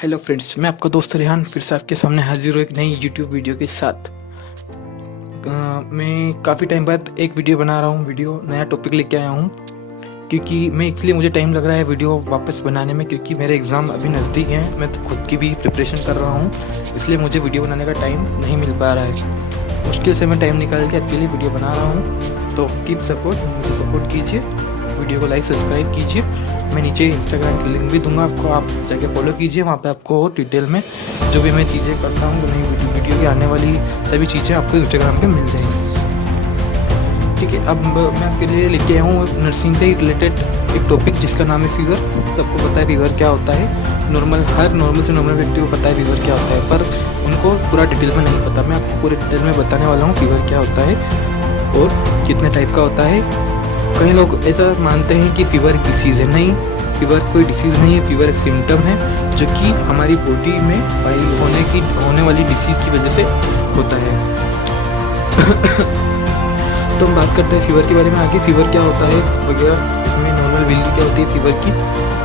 Hello friends, मैं आपका दोस्त रेहान फिर से आपके सामने हाजिर हूँ एक नई यूट्यूब वीडियो के साथ। मैं काफ़ी टाइम बाद एक वीडियो बना रहा हूँ, नया टॉपिक लेके आया हूँ क्योंकि इसलिए मुझे टाइम लग रहा है वीडियो वापस बनाने में, क्योंकि मेरे एग्ज़ाम अभी नज़दीक हैं। मैं तो खुद की भी प्रिपरेशन कर रहा हूँ, इसलिए मुझे वीडियो बनाने का टाइम नहीं मिल पा रहा है। मुश्किल से मैं टाइम निकाल के आपके लिए वीडियो बना रहा हूँ, तो कीप सपोर्ट, मुझे सपोर्ट कीजिए, वीडियो को लाइक सब्सक्राइब कीजिए। मैं नीचे इंस्टाग्राम की लिंक भी दूंगा आपको, आप जाके फॉलो कीजिए। वहाँ पे आपको डिटेल में जो भी मैं चीज़ें करता हूँ, नई वीडियो की आने वाली सभी चीज़ें आपको इंस्टाग्राम पे मिल जाएंगी। ठीक है, अब मैं आपके लिए लेके आया हूँ नर्सिंग से रिलेटेड एक टॉपिक जिसका नाम है फीवर। सबको पता है फीवर क्या होता है, हर नॉर्मल से नॉर्मल व्यक्ति को पता है फीवर क्या होता है, पर उनको पूरा डिटेल में नहीं पता। मैं आपको पूरे डिटेल में बताने वाला हूँ फीवर क्या होता है और कितने टाइप का होता है। कई लोग ऐसा मानते हैं कि फीवर एक डिसीज़ है। नहीं, फीवर कोई डिसीज़ नहीं है, फीवर एक सिम्टम है जो कि हमारी बॉडी में होने वाली डिसीज़ की वजह से होता है। तो हम बात करते हैं फीवर के बारे में आगे, फीवर क्या होता है वगैरह, इसमें नॉर्मल वैल्यू क्या होती है फीवर की,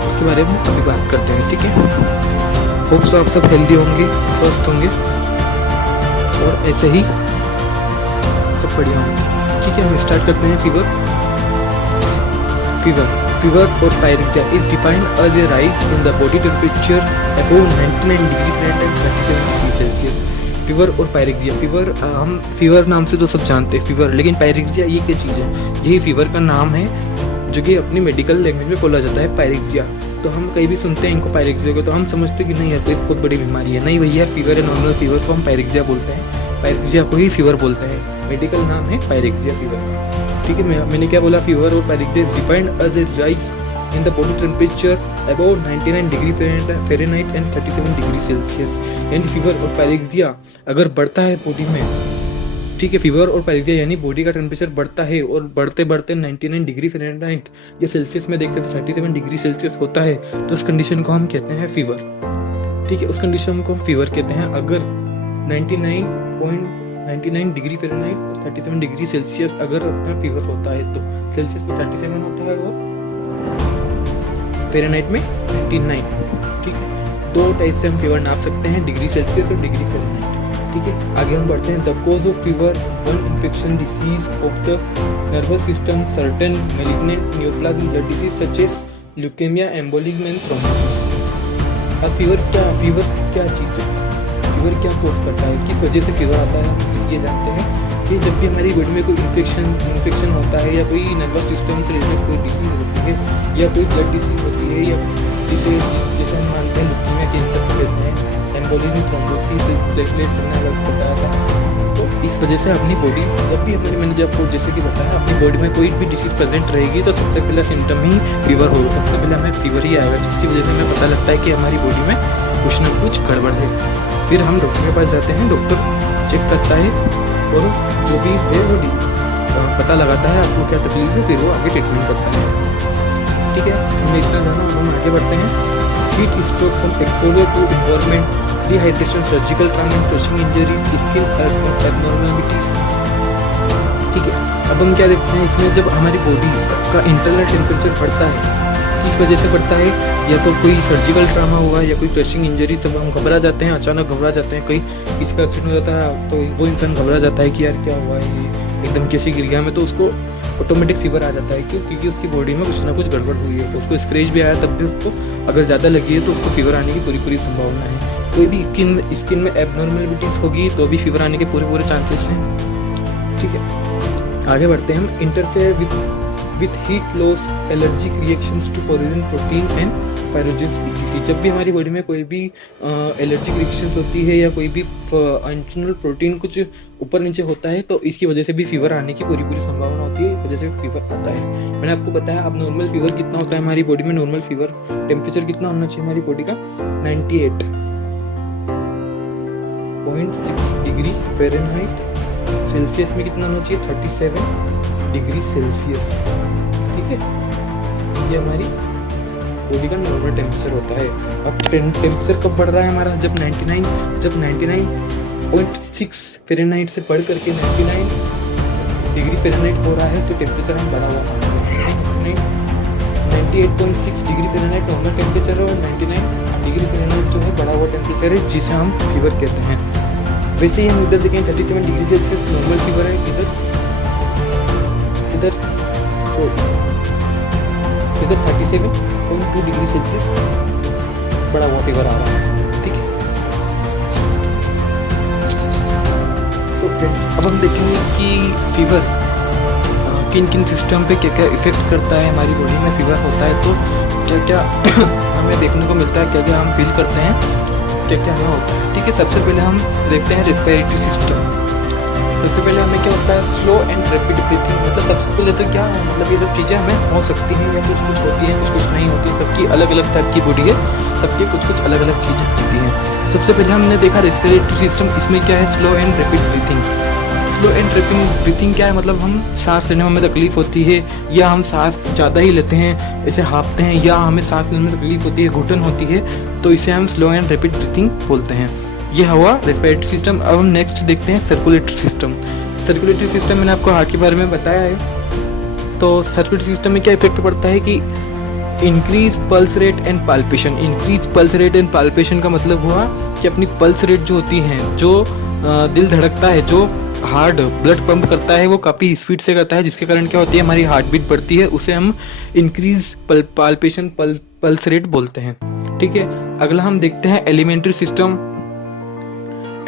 उसके बारे में अभी बात करते हैं। ठीक है, होप सो आप सब हेल्दी होंगे, स्वस्थ होंगे और ऐसे ही सब बढ़िया होंगे। ठीक है, हम स्टार्ट करते हैं। Fever or pyrexia is defined as a rise in the body temperature above 99 degree Fahrenheit and 37 degree Celsius। Fever और पायरेक्सिया, हम फीवर नाम से तो सब जानते हैं फीवर, लेकिन पायरेक्सिया ये क्या चीज़ है? यही फीवर का नाम है जो कि अपनी मेडिकल लैंग्वेज में बोला जाता है पायरेक्सिया। तो हम कहीं भी सुनते हैं इनको पायरेक्सिया को, तो हम समझते हैं कि नहीं यार कोई बहुत बड़ी बीमारी है। नहीं भैया, फीवर है, नॉर्मल फीवर को हम पायरेक्सिया बोलते हैं, पायरेक्सिया को ही फीवर बोलते हैं। मेडिकल नाम है पायरेक्सिया फीवर। ठीक है, मैंने क्या बोला? फीवर और pyrexia is defined as a rise in the body temperature about 99 degree Fahrenheit and 37 degree Celsius. यानी फीवर और पायरेक्सिया अगर बढ़ता है बॉडी में, ठीक है, फीवर और पायरेक्सिया यानी बॉडी का टेम्परेचर बढ़ता है और बढ़ते बढ़ते 99 डिग्री फ़ारेनहाइट या सेल्सियस में देखते तो 37 डिग्री सेल्सियस होता है, तो उस कंडीशन को हम कहते हैं फीवर। ठीक है, उस कंडीशन को हम फीवर कहते हैं। अगर 99 डिग्री फ़ारेनहाइट 37 डिग्री सेल्सियस अगर अपना फीवर होता है, तो सेल्सियस में 37 होता है और फ़ारेनहाइट में 99। ठीक है, दो टाइप से हम फीवर नाप सकते हैं, डिग्री सेल्सियस और डिग्री फ़ारेनहाइट। ठीक है, आगे हम बढ़ते हैं। The cause of fever, one infection disease of the nervous system, certain malignant neoplasm blood disease such as leukaemia, embolism and thrombosis. अब फीवर क्या चीज़ है? फीवर क्या कोज करता है, किस वजह से फीवर आता है? ये जानते हैं कि जब भी हमारी बॉडी में कोई इन्फेक्शन होता है, या कोई नर्वस सिस्टम से रिलेटेड कोई डिसीज होती है, या कोई ब्लड डिसीज होती है, या जैसे हम मानते हैं ल्यूकेमिया कैंसर को कहते हैं, एम्बोलिज्म, थ्रोम्बोसिस, प्लेटलेट बताया था। तो इस वजह से अपनी बॉडी, जब भी मैंने जब आपको जैसे कि बताया, अपनी बॉडी में कोई भी डिसीज प्रेजेंट रहेगी तो सबसे पहला सिम्टम ही फीवर होगा, सबसे पहले हमें फीवर ही आएगा, जिसकी वजह से हमें पता लगता है कि हमारी बॉडी में कुछ ना कुछ गड़बड़ है। फिर हम डॉक्टर के पास जाते हैं, डॉक्टर चेक करता है और जो भी है वो पता लगाता है आपको क्या तकलीफ है, फिर वो आगे ट्रीटमेंट करता है। ठीक है, हमने इतना जाना, हम आगे बढ़ते हैं। Heat stroke from exposure to environment, dehydration, surgical trauma, crushing injuries, skin abnormalities. ठीक है, अब हम क्या देखते हैं इसमें, जब हमारी बॉडी का इंटरनल टेम्परेचर बढ़ता है, किस वजह से बढ़ता है? या तो कोई सर्जिकल ट्रामा हुआ या कोई क्रशिंग इंजरी, तब हम घबरा जाते हैं, अचानक घबरा जाते हैं। कोई किसी का एक्सीडेंट हो जाता है तो वो इंसान घबरा जाता है कि यार क्या हुआ, ये एकदम कैसे गिर गया मैं, तो उसको ऑटोमेटिक फीवर आ जाता है। क्यों? क्योंकि उसकी बॉडी में कुछ ना कुछ गड़बड़ हुई है। उसको स्क्रैच भी आया तब भी उसको अगर ज़्यादा लगी है तो उसको फीवर आने की पूरी संभावना है। कोई भी स्किन में एबनॉर्मलिटीज़ होगी तो भी फीवर आने के पूरे चांसेस हैं। ठीक है, आगे बढ़ते हैं हम। Interfere with heat loss, allergic reactions to foreign protein and pyrogens etc। जब भी हमारी बॉडी में कोई भी एलर्जिक रिएक्शंस होती है या कोई भी इंटरनल प्रोटीन कुछ ऊपर नीचे होता है, तो इसकी वजह से भी फीवर आने की पूरी संभावना होती है, इस वजह से फीवर आता है। मैंने आपको बताया अब नॉर्मल फीवर कितना होता है हमारी बॉडी में। नॉर्मल फीवर टेम्परेचर कितना होना चाहिए हमारी बॉडी का? 98.6 डिग्री फ़ारेनहाइट। सेल्सियस में कितना होना चाहिए? 37 डिग्री सेल्सियस। ठीक है, ये हमारी बॉडी का नॉर्मल टेम्परेचर होता है। अब टेम्परेचर कब बढ़ रहा है हमारा? जब 99.6 फ़ारेनहाइट से बढ़ करके 99 डिग्री फ़ारेनहाइट हो रहा है, तो टेम्परेचर हम बढ़ा हुआ समझते हैं। 98.6 डिग्री फ़ारेनहाइट नॉर्मल टेम्परेचर है और 99 डिग्री फ़ारेनहाइट जो है बढ़ा हुआ टेम्परेचर है जिसे हम फीवर कहते हैं। वैसे ही हम इधर देखें 37 डिग्री सेल्सियस नॉर्मल फीवर है, इधर 37.2 डिग्री सेल्सियस बड़ा हुआ फीवर आ रहा है, ठीक है। सो फ्रेंड्स, अब हम देखेंगे कि फीवर किन किन सिस्टम पे क्या क्या इफेक्ट करता है, हमारी बॉडी में फीवर होता है तो क्या क्या हमें देखने को मिलता है, क्या क्या हम फील करते हैं, क्या क्या हमें होता है, ठीक है। सबसे पहले हम देखते हैं रेस्पिरेटरी सिस्टम। सबसे पहले हमें क्या होता है, स्लो एंड रैपिड ब्रीथिंग। मतलब सबसे पहले तो क्या मतलब ये सब चीज़ें हमें हो सकती हैं या कुछ कुछ होती हैं, कुछ कुछ नहीं होती, सबकी अलग अलग टाइप की बॉडी है, सबकी कुछ कुछ अलग अलग चीज़ें होती हैं। सबसे पहले हमने देखा रेस्पिरेटरी सिस्टम, इसमें क्या है, slow and rapid breathing. Slow and rapid breathing क्या है, मतलब हम सांस लेने में हमें तकलीफ होती है या हम सांस ज़्यादा ही लेते हैं, ऐसे हाँफते हैं, या हमें सांस लेने में तकलीफ होती है, घुटन होती है, तो इसे हम स्लो एंड रैपिड ब्रीथिंग बोलते हैं। ये हुआ रेस्पिरेटरी सिस्टम। अब हम नेक्स्ट देखते हैं सर्कुलेटरी सिस्टम। सर्कुलेटरी सिस्टम मैंने आपको हार्ट के बारे में बताया है। तो सर्कुलेटरी सिस्टम में क्या इफेक्ट पड़ता है कि increase pulse rate and palpation. Increase pulse rate and palpation का मतलब हुआ कि अपनी पल्स रेट जो होती है, जो दिल धड़कता है, जो हार्ट ब्लड पंप करता है, वो काफ़ी स्पीड से करता है, जिसके कारण क्या होती है, हमारी हार्ट बीट बढ़ती है, उसे हम इंक्रीज पाल्पेशन पल्स रेट बोलते हैं, ठीक है। अगला हम देखते हैं एलिमेंट्री सिस्टम।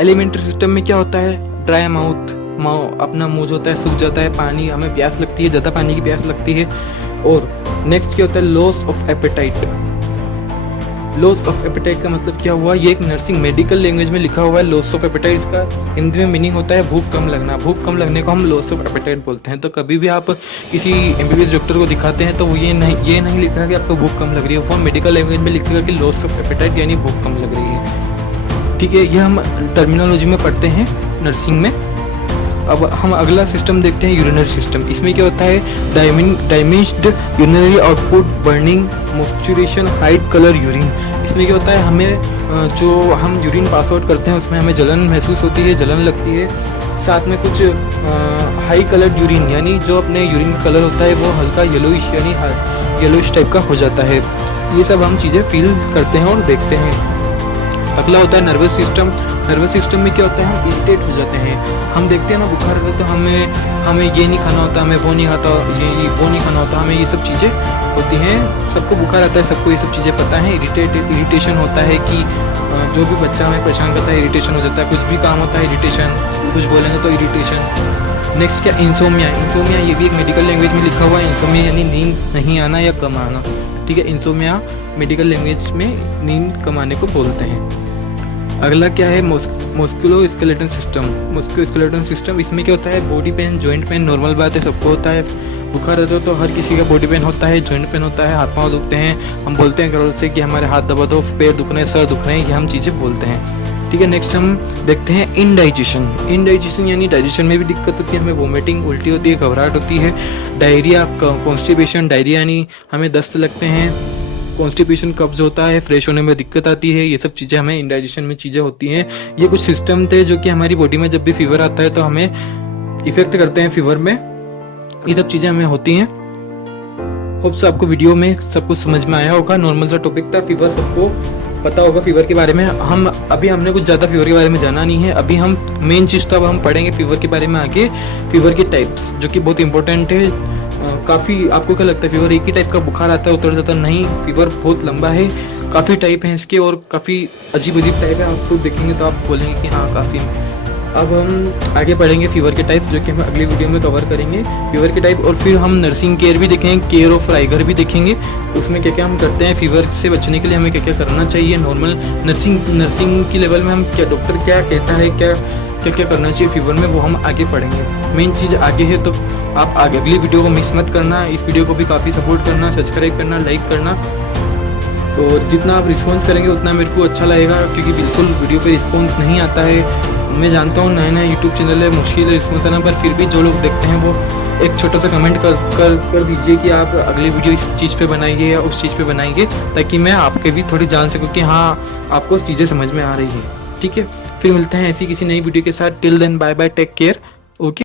एलिमेंट्री सिस्टम में क्या होता है, ड्राई माउथ, अपना मुंह जो होता है सूख जाता है, पानी, हमें प्यास लगती है, ज़्यादा पानी की प्यास लगती है। और नेक्स्ट क्या होता है, loss of appetite. Loss of appetite का मतलब क्या हुआ, ये एक नर्सिंग मेडिकल लैंग्वेज में लिखा हुआ है लॉस ऑफ एपेटाइट। इसका हिंदी में मीनिंग होता है भूख कम लगना। भूख कम लगने को हम लॉस ऑफ एपेटाइट बोलते हैं। तो कभी भी आप किसी MBBS डॉक्टर को दिखाते हैं तो वो ये नहीं लिखा कि आपको भूख कम लग रही है, वो मेडिकल लैंग्वेज में लिखेगा कि लॉस ऑफ एपेटाइट यानी भूख कम लग रही है, ठीक है। ये हम टर्मिनोलॉजी में पढ़ते हैं नर्सिंग में। अब हम अगला सिस्टम देखते हैं यूरिनरी सिस्टम। इसमें क्या होता है, diminished urinary output, burning, moisturisation, height colour urine. इसमें क्या होता है, हमें जो हम यूरिन पास आउट करते हैं उसमें हमें जलन महसूस होती है, जलन लगती है, साथ में कुछ हाई कलर्ड यूरिन यानी जो अपने यूरिन का कलर होता है वो हल्का येलोइश यानी येलोइश टाइप का हो जाता है। ये सब हम चीज़ें फील करते हैं और देखते हैं। अगला होता है नर्वस सिस्टम। नर्वस सिस्टम में क्या होता है, हम इरिटेट हो जाते हैं। हम देखते हैं ना बुखार होता है तो हमें ये नहीं खाना होता, हमें वो नहीं खाता, ये वो नहीं खाना होता, हमें ये सब चीज़ें होती हैं। सबको बुखार आता है, सबको ये सब चीज़ें पता है। इरिटेशन होता है कि जो भी बच्चा हमें परेशान करता है इरिटेशन हो जाता है, कुछ भी काम होता है इरिटेशन, कुछ बोलेंगे तो इरिटेशन। नेक्स्ट क्या, इंसोमिया। इंसोमिया ये भी एक मेडिकल लैंग्वेज में लिखा हुआ है। इंसोमिया यानी नींद नहीं आना या कम आना, ठीक है। इंसोमिया मेडिकल लैंग्वेज में नींद कम आने को बोलते हैं। अगला क्या है, मस्कुलोस्केलेटल सिस्टम। मस्कुलोस्केलेटल सिस्टम, इसमें क्या होता है, body pain, joint pain, normal बात है, सबको होता है। बुखार रहता है तो हर किसी का बॉडी पेन होता है, जॉइंट पेन होता है, हाथ पाँव दुखते हैं। हम बोलते हैं घरों से कि हमारे हाथ दबा दो, पैर दुख रहे हैं, सर दुख रहे हैं, ये हम चीज़ें बोलते हैं, ठीक है। नेक्स्ट हम देखते हैं इनडाइजेशन। इनडाइजेशन यानी डाइजेशन में भी दिक्कत होती है, हमें वोमिटिंग, उल्टी होती है, घबराहट होती है। डायरिया, कॉन्स्टिपेशन, डायरिया यानी हमें दस्त लगते हैं। कॉन्स्टिपेशन, कब्ज होता है, फ्रेश होने में दिक्कत आती है। ये सब चीज़ें हमें इंडाइजेशन में चीज़ें होती हैं। ये कुछ सिस्टम थे जो कि हमारी बॉडी में जब भी फीवर आता है तो हमें इफेक्ट करते हैं फीवर में, ये सब चीज़ें हमें होती हैं। होप्स आपको वीडियो में सब कुछ समझ में आया होगा। नॉर्मल सा टॉपिक था, फीवर सबको पता होगा फीवर के बारे में। हमने कुछ ज़्यादा फीवर के बारे में जाना नहीं है। अभी हम मेन चीज़ तो अब हम पढ़ेंगे फीवर के बारे में आगे, फीवर के टाइप्स जो कि बहुत इंपॉर्टेंट है। काफ़ी आपको क्या लगता है फीवर एक ही टाइप का बुखार आता है उतर जाता है? नहीं, फीवर बहुत लंबा है, काफ़ी टाइप हैं इसके और काफ़ी अजीब टाइप है। आपको देखेंगे तो आप बोलेंगे कि हाँ काफ़ी। अब हम आगे पढ़ेंगे फीवर के टाइप जो कि हम अगली वीडियो में कवर करेंगे फीवर के टाइप। और फिर हम नर्सिंग केयर भी देखेंगे, केयर ऑफ राइगर भी देखेंगे, उसमें क्या क्या हम करते हैं फीवर से बचने के लिए, हमें क्या क्या करना चाहिए। नॉर्मल नर्सिंग की लेवल में हम क्या, डॉक्टर क्या कहता है, क्या क्या करना चाहिए फीवर में, वो हम आगे पढ़ेंगे। मेन चीज़ आगे है तो आप आगे अगली वीडियो को मिस मत करना। इस वीडियो को भी काफ़ी सपोर्ट करना, सब्सक्राइब करना, लाइक करना। और जितना आप रिस्पॉन्स करेंगे उतना मेरे को अच्छा लगेगा, क्योंकि बिल्कुल वीडियो पे रिस्पॉन्स नहीं आता है। मैं जानता हूँ नया यूट्यूब चैनल है, मुश्किल है रिस्पॉन्स आना, पर फिर भी जो लोग देखते हैं वो एक छोटा सा कमेंट कर दीजिए कि आप अगली वीडियो इस चीज़ पे बनाइए या उस चीज़ पे बनाइए, ताकि मैं आपके भी थोड़ी जान सकूँ कि हाँ आपको चीज़ें समझ में आ रही है। ठीक है, फिर मिलते हैं ऐसी किसी नई वीडियो के साथ। Till then bye bye, take care, okay.